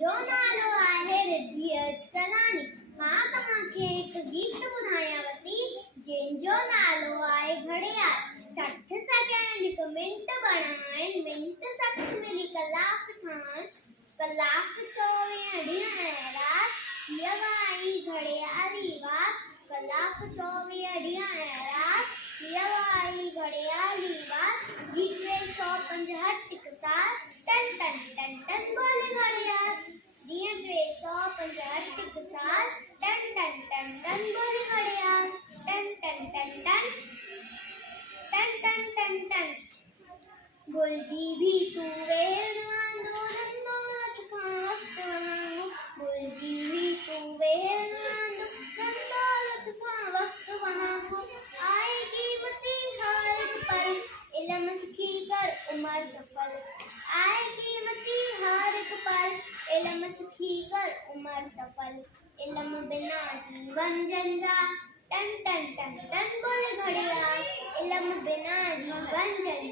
जो नालो आहे रिद्धि हर्जकलानी। मां तव्हांखे हिकु गीत ॿुधायांवती जंहिंजो नालो आहे घड़ियाल। 60 सेकेंड हिकु मिंट बणाइनि, मिंट 60 मिली कलाक ठाहिनि, कलाक 24 ॾींहं ऐं राति। हीअ आई घड़ियाली वात, कलाक 24 ॾींहं ऐं राति। हीअ आई घड़ियाली वात, 265 साल। टन टन टन टन बोले घड़ियाल। 265 साल। टन टन टन टन बोले घड़ियाल। टन टन टन टन टन टन टन टन। गुलजी भी तू वेल वांदो नंदो लतफां, गुलजी भी तू वेल वांदो नंदो लतफां वक्त वहां को। आएगी मती हर एक पल, इल्म सीखी कर उम्र सफल। आएगी मती हर एक पल, इल्म सीखी कर उम्र सफल। इल्म बिना जीवन जंजाल। टन टन टन टन बोले घड़ियाल। इल्म बिना जीवन जंजाल।